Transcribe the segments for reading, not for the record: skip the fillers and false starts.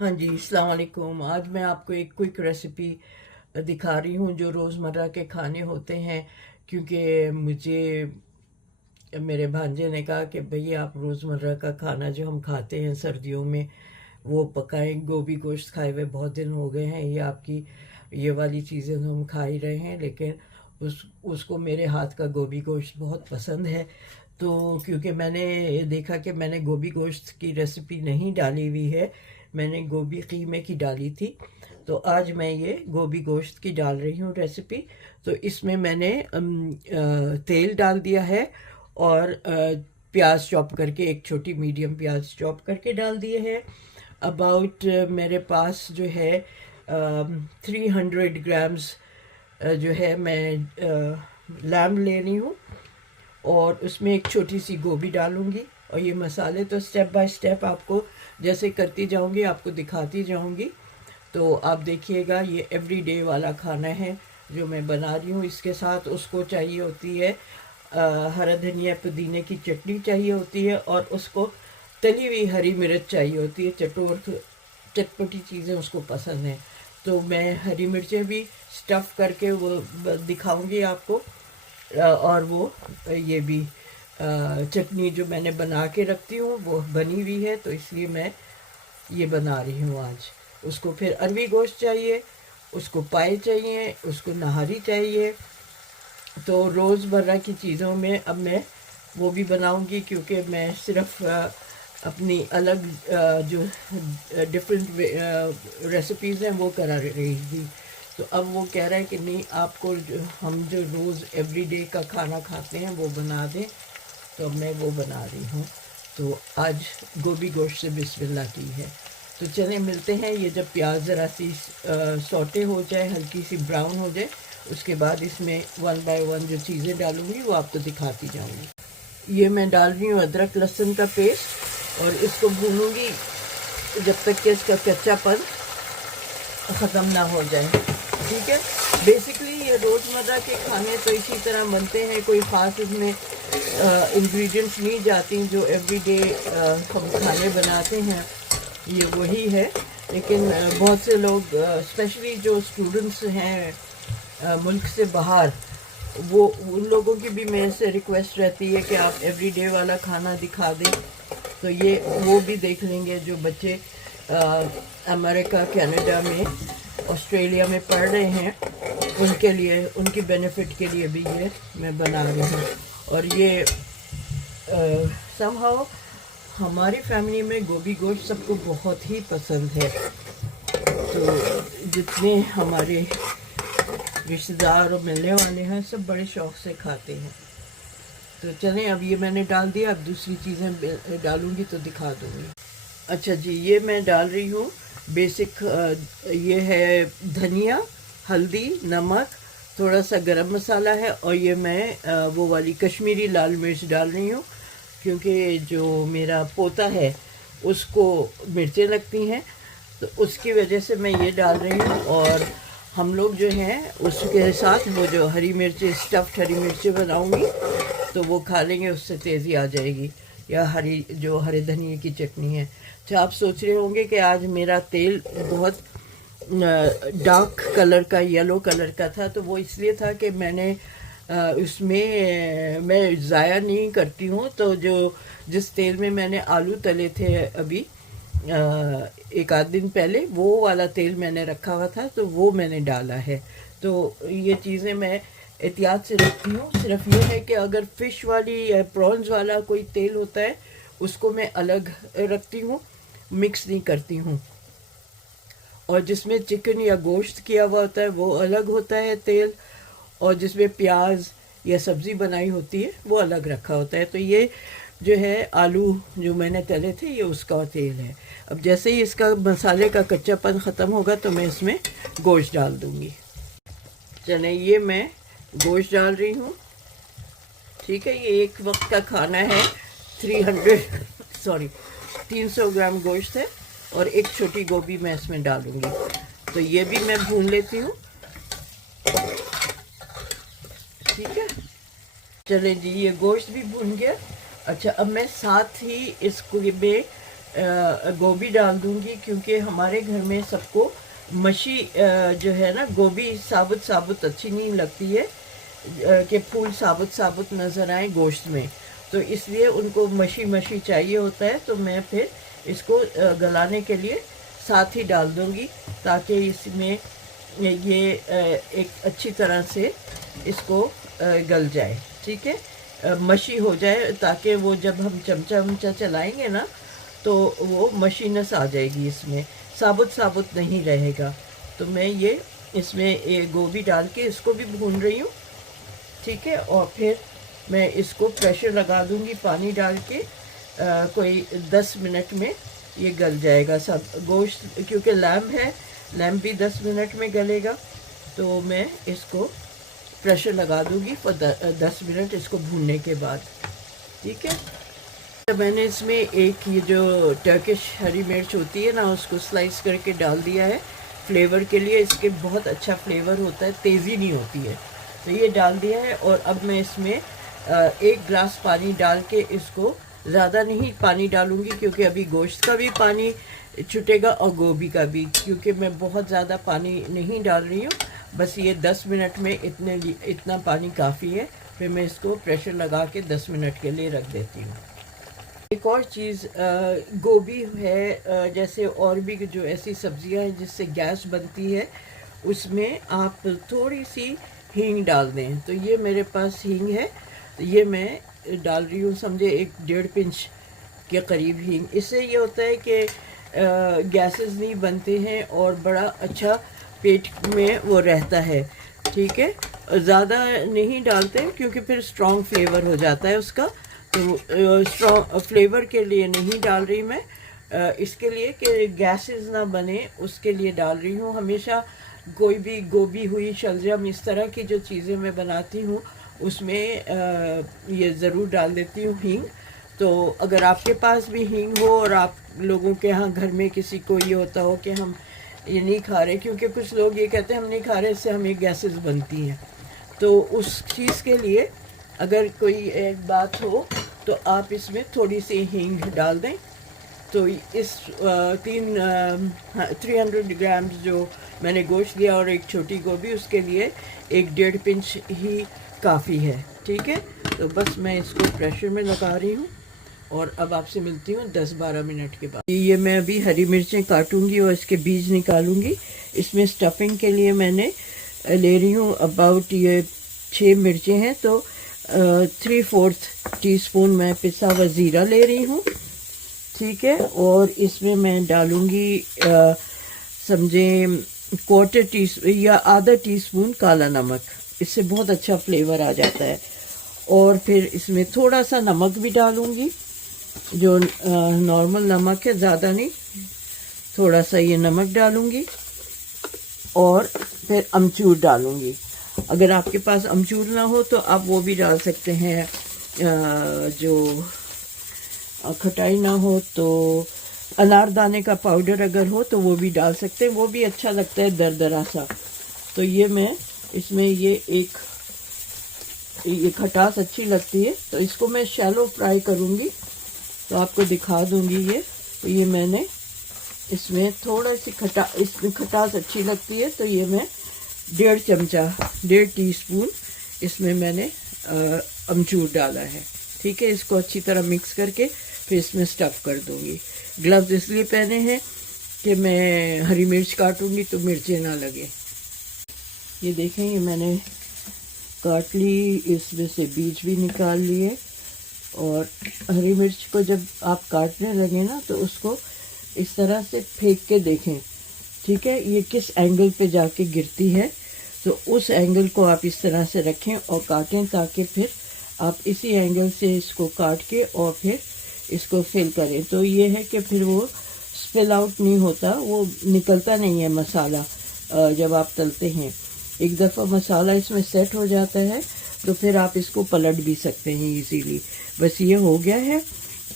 हाँ जी, अस्सलाम वालेकुम। आज मैं आपको एक क्विक रेसिपी दिखा रही हूँ जो रोज़मर्रा के खाने होते हैं। क्योंकि मुझे मेरे भांजे ने कहा कि भैया आप रोज़मर्रा का खाना जो हम खाते हैं सर्दियों में वो पकाएं। गोभी गोश्त खाए हुए बहुत दिन हो गए हैं, ये आपकी ये वाली चीज़ें तो हम खा ही रहे हैं, लेकिन उसको मेरे हाथ का गोभी गोश्त बहुत पसंद है। तो क्योंकि मैंने देखा कि मैंने गोभी गोश्त की रेसिपी नहीं डाली हुई है, मैंने गोभी कीमे की डाली थी, तो आज मैं ये गोभी गोश्त की डाल रही हूँ रेसिपी। तो इसमें मैंने तेल डाल दिया है और प्याज चॉप करके, एक छोटी मीडियम प्याज चॉप करके डाल दिए हैं। अबाउट मेरे पास जो है 300 ग्राम्स जो है मैं लैम ले रही हूँ, और उसमें एक छोटी सी गोभी डालूंगी। और ये मसाले तो स्टेप बाय स्टेप आपको जैसे करती जाऊंगी आपको दिखाती जाऊंगी, तो आप देखिएगा। ये एवरीडे वाला खाना है जो मैं बना रही हूँ। इसके साथ उसको चाहिए होती है हरा धनिया पुदीने की चटनी चाहिए होती है, और उसको तली हुई हरी मिर्च चाहिए होती है। चटपटी चीज़ें उसको पसंद हैं, तो मैं हरी मिर्चें भी स्टफ़ करके वो दिखाऊंगी आपको। और वो ये भी चटनी जो मैंने बना के रखती हूँ वो बनी हुई है, तो इसलिए मैं ये बना रही हूँ आज। उसको फिर अरवी गोश्त चाहिए, उसको पाए चाहिए, उसको नहारी चाहिए। तो रोज़मर्रा की चीज़ों में अब मैं वो भी बनाऊंगी, क्योंकि मैं सिर्फ अपनी अलग जो डिफरेंट रेसिपीज़ हैं वो करा रही थी। तो अब वो कह रहा है कि नहीं, आपको हम जो रोज़ एवरीडे का खाना खाते हैं वो बना दें, तो अब मैं वो बना रही हूँ। तो आज गोभी गोश्त से बिस्मिल्लाह की है। तो चलें मिलते हैं। ये जब प्याज ज़रा सी सौटे हो जाए, हल्की सी ब्राउन हो जाए, उसके बाद इसमें वन बाय वन जो चीज़ें डालूंगी वो आपको दिखाती जाऊंगी। ये मैं डाल रही हूँ अदरक लहसुन का पेस्ट, और इसको भूनूंगी जब तक कि इसका कच्चापन ख़त्म ना हो जाए। ठीक है, बेसिकली ये रोज़मर्रा के खाने तो इसी तरह बनते हैं, कोई ख़ास इसमें इंग्रेडिएंट्स नहीं जाती जो एवरीडे हम खाने बनाते हैं, ये वही है। लेकिन बहुत से लोग स्पेशली जो स्टूडेंट्स हैं मुल्क से बाहर, वो उन लोगों की भी मेरे से रिक्वेस्ट रहती है कि आप एवरीडे वाला खाना दिखा दें। तो ये वो भी देख लेंगे जो बच्चे अमेरिका, कनाडा में, ऑस्ट्रेलिया में पढ़ रहे हैं, उनके लिए, उनकी बेनिफिट के लिए भी ये मैं बना रही हूँ। और ये समहाउ हमारी फैमिली में गोभी गोश्त सबको बहुत ही पसंद है। तो जितने हमारे रिश्तेदार और मिलने वाले हैं सब बड़े शौक़ से खाते हैं। तो चलें, अब ये मैंने डाल दिया, अब दूसरी चीज़ें डालूंगी तो दिखा दूँगी। अच्छा जी, ये मैं डाल रही हूँ बेसिक, ये है धनिया, हल्दी, नमक, थोड़ा सा गरम मसाला है, और ये मैं वो वाली कश्मीरी लाल मिर्च डाल रही हूँ, क्योंकि जो मेरा पोता है उसको मिर्चें लगती हैं, तो उसकी वजह से मैं ये डाल रही हूँ। और हम लोग जो हैं उसके साथ वो जो हरी मिर्चें, स्टफ्ड हरी मिर्चें बनाऊँगी तो वो खा लेंगे, उससे तेज़ी आ जाएगी। या हरे धनिए की चटनी है। तो आप सोच रहे होंगे कि आज मेरा तेल बहुत डार्क कलर का, येलो कलर का था, तो वो इसलिए था कि मैंने उसमें मैं ज़ाया नहीं करती हूँ, तो जिस तेल में मैंने आलू तले थे अभी एक आध दिन पहले, वो वाला तेल मैंने रखा हुआ था, तो वो मैंने डाला है। तो ये चीज़ें मैं एहतियात से रखती हूँ। सिर्फ ये है कि अगर फ़िश वाली या प्रॉन्स वाला कोई तेल होता है उसको मैं अलग रखती हूँ, मिक्स नहीं करती हूँ। और जिसमें चिकन या गोश्त किया हुआ होता है वो अलग होता है तेल, और जिसमें प्याज या सब्ज़ी बनाई होती है वो अलग रखा होता है। तो ये जो है आलू जो मैंने तले थे ये उसका तेल है। अब जैसे ही इसका मसाले का कच्चापन ख़त्म होगा तो मैं इसमें गोश्त डाल दूँगी। चलें, ये मैं गोश्त डाल रही हूँ। ठीक है, ये एक वक्त का खाना है। 300 ग्राम गोश्त है, और एक छोटी गोभी मैं इसमें डालूँगी। तो ये भी मैं भून लेती हूँ। ठीक है, चलें जी, ये गोश्त भी भून गया। अच्छा, अब मैं साथ ही इसको में गोभी डाल दूंगी, क्योंकि हमारे घर में सबको मशी जो है ना, गोभी साबुत साबुत अच्छी नहीं लगती है, कि फूल साबुत साबुत नज़र आए गोश्त में, तो इसलिए उनको मशी मशी चाहिए होता है। तो मैं फिर इसको गलाने के लिए साथ ही डाल दूंगी, ताकि इसमें ये एक अच्छी तरह से इसको गल जाए, ठीक है, मशी हो जाए, ताकि वो जब हम चमचा वमचा चलाएंगे ना तो वो मशीनस आ जाएगी, इसमें साबुत साबुत नहीं रहेगा। तो मैं ये इसमें ये गोभी डाल के इसको भी भून रही हूँ, ठीक है। और फिर मैं इसको प्रेशर लगा दूंगी पानी डाल के, कोई 10 मिनट में ये गल जाएगा सब गोश्त, क्योंकि लैम्ब है, लैम्ब भी 10 मिनट में गलेगा। तो मैं इसको प्रेशर लगा दूंगी for 10 मिनट इसको भूनने के बाद, ठीक है। तो मैंने इसमें एक ये जो टर्किश हरी मिर्च होती है ना, उसको स्लाइस करके डाल दिया है फ्लेवर के लिए, इसके बहुत अच्छा फ्लेवर होता है, तेज़ी नहीं होती है, तो ये डाल दिया है। और अब मैं इसमें 1 गिलास पानी डाल के इसको, ज़्यादा नहीं पानी डालूंगी क्योंकि अभी गोश्त का भी पानी छुटेगा और गोभी का भी, क्योंकि मैं बहुत ज़्यादा पानी नहीं डाल रही हूँ, बस ये 10 मिनट में इतना पानी काफ़ी है। फिर मैं इसको प्रेशर लगा के 10 मिनट के लिए रख देती हूँ। एक और चीज़, गोभी है, जैसे और भी जो ऐसी सब्जियां हैं जिससे गैस बनती है, उसमें आप थोड़ी सी हींग डाल दें। तो ये मेरे पास हींग है, ये मैं डाल रही हूँ, समझे 1-1.5 पिंच के करीब हींग। इससे ये होता है कि गैसेस नहीं बनते हैं और बड़ा अच्छा पेट में वो रहता है, ठीक है। ज़्यादा नहीं डालते क्योंकि फिर स्ट्रॉन्ग फ्लेवर हो जाता है उसका, तो स्ट्रॉन्ग फ्लेवर के लिए नहीं डाल रही मैं, इसके लिए कि गैसेस ना बने उसके लिए डाल रही हूँ। हमेशा कोई भी गोभी हुई, शलजम, इस तरह की जो चीज़ें मैं बनाती हूँ उसमें ये ज़रूर डाल देती हूँ हींग। तो अगर आपके पास भी हींग हो और आप लोगों के यहाँ घर में किसी को ये होता हो कि हम ये नहीं खा रहे, क्योंकि कुछ लोग ये कहते हैं हम नहीं खा रहे, इससे हमें गैसेस बनती हैं, तो उस चीज़ के लिए अगर कोई एक बात हो तो आप इसमें थोड़ी सी हींग डाल दें। तो इस 300 ग्राम्स जो मैंने गोश्त लिया और एक छोटी गोभी, उसके लिए 1-1.5 पिंच ही काफ़ी है, ठीक है। तो बस मैं इसको प्रेशर में लगा रही हूँ और अब आपसे मिलती हूँ 10-12 मिनट के बाद। ये मैं अभी हरी मिर्चें काटूंगी और इसके बीज निकालूंगी। इसमें स्टफिंग के लिए मैंने ले रही हूँ अबाउट ये 6 मिर्चें हैं, तो 3/4 टीस्पून मैं पिसा हुआ ज़ीरा ले रही हूँ, ठीक है। और इसमें मैं डालूंगी समझे 1/4 टीस्पून या आधा टीस्पून काला नमक, इससे बहुत अच्छा फ्लेवर आ जाता है। और फिर इसमें थोड़ा सा नमक भी डालूंगी, जो नॉर्मल नमक है, ज़्यादा नहीं, थोड़ा सा ये नमक डालूंगी। और फिर अमचूर डालूंगी। अगर आपके पास अमचूर ना हो तो आप वो भी डाल सकते हैं, जो खटाई ना हो तो अनारदाने का पाउडर अगर हो तो वो भी डाल सकते हैं, वो भी अच्छा लगता है दरदरा सा। तो ये मैं इसमें ये खटास अच्छी लगती है, तो इसको मैं शैलो फ्राई करूँगी, तो आपको दिखा दूँगी ये। तो ये मैंने इसमें थोड़ा सी इसमें खटास अच्छी लगती है, तो ये मैं 1.5 टीस्पून इसमें मैंने अमचूर डाला है, ठीक है। इसको अच्छी तरह मिक्स करके फिर इसमें स्टफ़ कर दूँगी। ग्लव्स इसलिए पहने हैं कि मैं हरी मिर्च काटूँगी तो मिर्चें ना लगे। ये देखें, ये मैंने काट ली, इसमें से बीज भी निकाल लिए। और हरी मिर्च को जब आप काटने लगे ना तो उसको इस तरह से फेंक के देखें, ठीक है, ये किस एंगल पे जाके गिरती है, तो उस एंगल को आप इस तरह से रखें और काटें, ताकि फिर आप इसी एंगल से इसको काट के और फिर इसको फिल करें। तो ये है कि फिर वो स्पिल आउट नहीं होता, वो निकलता नहीं है मसाला जब आप तलते हैं। एक दफ़ा मसाला इसमें सेट हो जाता है तो फिर आप इसको पलट भी सकते हैं इजीली। बस ये हो गया है,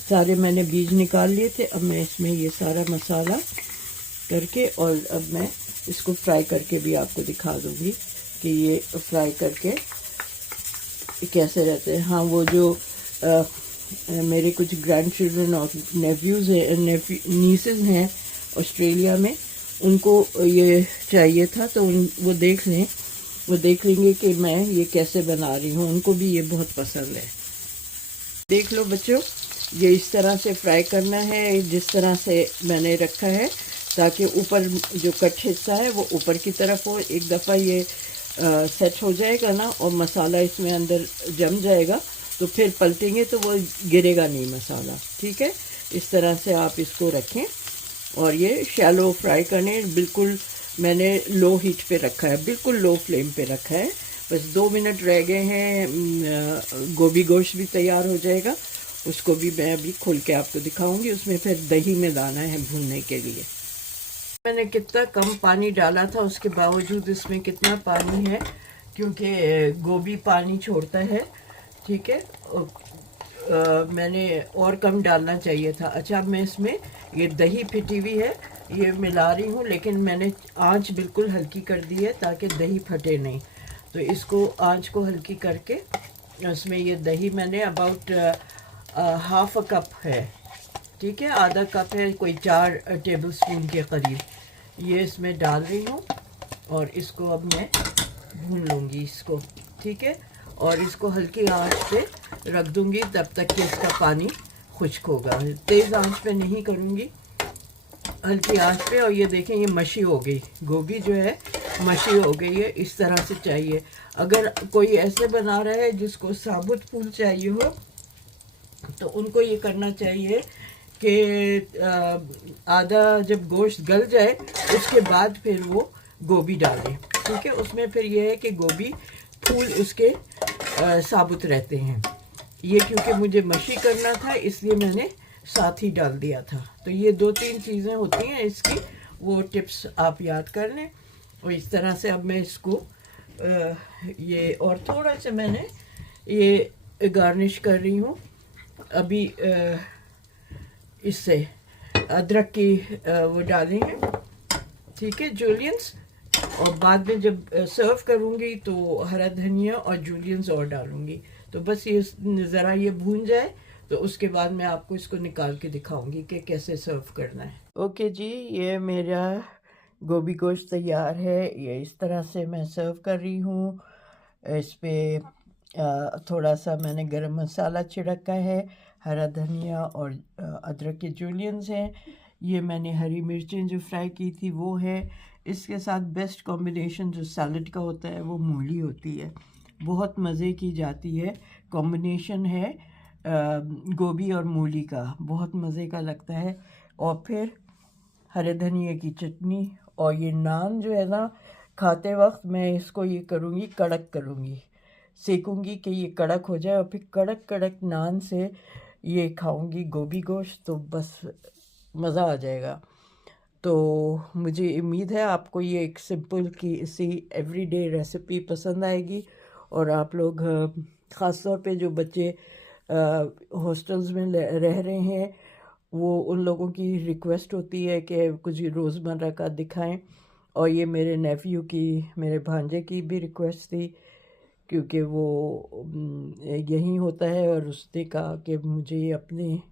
सारे मैंने बीज निकाल लिए थे। अब मैं इसमें ये सारा मसाला करके, और अब मैं इसको फ्राई करके भी आपको दिखा दूँगी कि ये फ्राई करके कैसे रहते हैं। हाँ, वो जो मेरे कुछ ग्रैंड चिल्ड्रन और नेफ्यूज़ हैं, नीसेस हैं ऑस्ट्रेलिया में, उनको ये चाहिए था, तो वो देख लेंगे कि मैं ये कैसे बना रही हूँ, उनको भी ये बहुत पसंद है। देख लो बच्चों, ये इस तरह से फ्राई करना है जिस तरह से मैंने रखा है, ताकि ऊपर जो कट हिस्सा है वो ऊपर की तरफ हो। एक दफ़ा ये सेट हो जाएगा ना और मसाला इसमें अंदर जम जाएगा, तो फिर पलटेंगे तो वो गिरेगा नहीं मसाला। ठीक है, इस तरह से आप इसको रखें और ये शैलो फ्राई करने, बिल्कुल मैंने लो हीट पे रखा है, बिल्कुल लो फ्लेम पे रखा है। बस 2 मिनट रह गए हैं, गोभी गोश्त भी तैयार हो जाएगा, उसको भी मैं अभी खोल के आपको दिखाऊंगी। उसमें फिर दही में डालना है भूनने के लिए। मैंने कितना कम पानी डाला था, उसके बावजूद इसमें कितना पानी है, क्योंकि गोभी पानी छोड़ता है। ठीक है, मैंने और कम डालना चाहिए था। अच्छा, अब मैं इसमें ये दही फिटी हुई है ये मिला रही हूँ, लेकिन मैंने आंच बिल्कुल हल्की कर दी है ताकि दही फटे नहीं। तो इसको आंच को हल्की करके उसमें ये दही मैंने अबाउट हाफ अ कप है, ठीक है, आधा कप है, कोई 4 टेबल स्पून के करीब ये इसमें डाल रही हूँ। और इसको अब मैं भून लूँगी इसको। ठीक है, और इसको हल्की आंच पे रख दूँगी तब तक कि इसका पानी खुश्क होगा। तेज़ आंच पे नहीं करूँगी, हल्की आंच पे। और ये देखें, ये मशी हो गई, गोभी जो है मशी हो गई है, इस तरह से चाहिए। अगर कोई ऐसे बना रहा है जिसको साबुत फूल चाहिए हो, तो उनको ये करना चाहिए कि आधा जब गोश्त गल जाए उसके बाद फिर वो गोभी डालें। ठीक है, उसमें फिर ये है कि गोभी फूल उसके साबुत रहते हैं। ये क्योंकि मुझे मशी करना था इसलिए मैंने साथ ही डाल दिया था। तो ये 2-3 चीज़ें होती हैं इसकी, वो टिप्स आप याद कर लें। और इस तरह से अब मैं इसको ये और थोड़ा सा मैंने ये गार्निश कर रही हूँ अभी इससे अदरक की वो डालेंगे। ठीक है, जूलियंस, और बाद में जब सर्व करूँगी तो हरा धनिया और जूलियंस और डालूँगी। तो बस ये ज़रा ये भून जाए तो उसके बाद मैं आपको इसको निकाल के दिखाऊंगी कि कैसे सर्व करना है। ओके जी, ये मेरा गोभी गोश्त तैयार है। ये इस तरह से मैं सर्व कर रही हूँ। इस पर थोड़ा सा मैंने गरम मसाला छिड़का है, हरा धनिया और अदरक के जूलियंस हैं। ये मैंने हरी मिर्चें जो फ्राई की थी वो है। इसके साथ बेस्ट कॉम्बिनेशन जो सैलड का होता है वो मूली होती है, बहुत मज़े की जाती है। कॉम्बिनेशन है गोभी और मूली का, बहुत मज़े का लगता है। और फिर हरे धनिए की चटनी। और ये नान जो है ना, खाते वक्त मैं इसको ये करूँगी, कड़क करूँगी, सेकूँगी कि ये कड़क हो जाए, और फिर कड़क कड़क नान से ये खाऊँगी गोभी गोश्त, तो बस मज़ा आ जाएगा। तो मुझे उम्मीद है आपको ये एक सिंपल की इसी एवरीडे रेसिपी पसंद आएगी। और आप लोग ख़ास तौर पे जो बच्चे हॉस्टल्स में रह रहे हैं, वो उन लोगों की रिक्वेस्ट होती है कि कुछ रोज़मर्रा का दिखाएं। और ये मेरे नेफ्यू की, मेरे भांजे की भी रिक्वेस्ट थी, क्योंकि वो यहीं होता है और उसने कहा कि मुझे अपने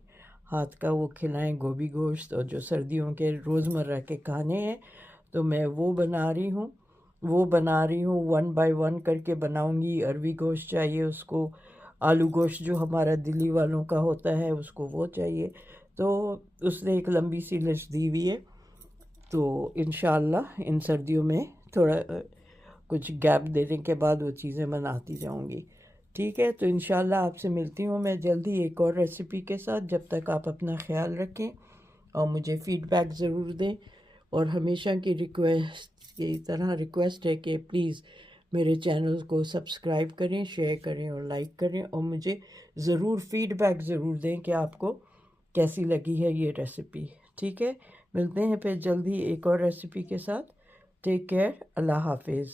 हाथ का वो खिलाएं गोभी गोश्त, और जो सर्दियों के रोज़मर्रा के खाने हैं तो मैं वो बना रही हूँ। 1 बाय 1 करके बनाऊँगी। अरवी गोश्त चाहिए उसको, आलू गोश्त जो हमारा दिल्ली वालों का होता है उसको वो चाहिए। तो उसने एक लंबी सी लिस्ट दी हुई है। तो इंशाल्लाह इन सर्दियों में थोड़ा कुछ गैप देने के बाद वो चीज़ें बनाती जाऊंगी। ठीक है, तो इंशाल्लाह आपसे मिलती हूँ मैं जल्दी एक और रेसिपी के साथ। जब तक आप अपना ख्याल रखें और मुझे फ़ीडबैक ज़रूर दें। और हमेशा की रिक्वेस्ट है कि प्लीज़ मेरे चैनल को सब्सक्राइब करें, शेयर करें और लाइक करें, और मुझे ज़रूर फ़ीडबैक ज़रूर दें कि आपको कैसी लगी है ये रेसिपी। ठीक है, मिलते हैं फिर जल्दी एक और रेसिपी के साथ। टेक केयर, अल्लाह हाफिज़।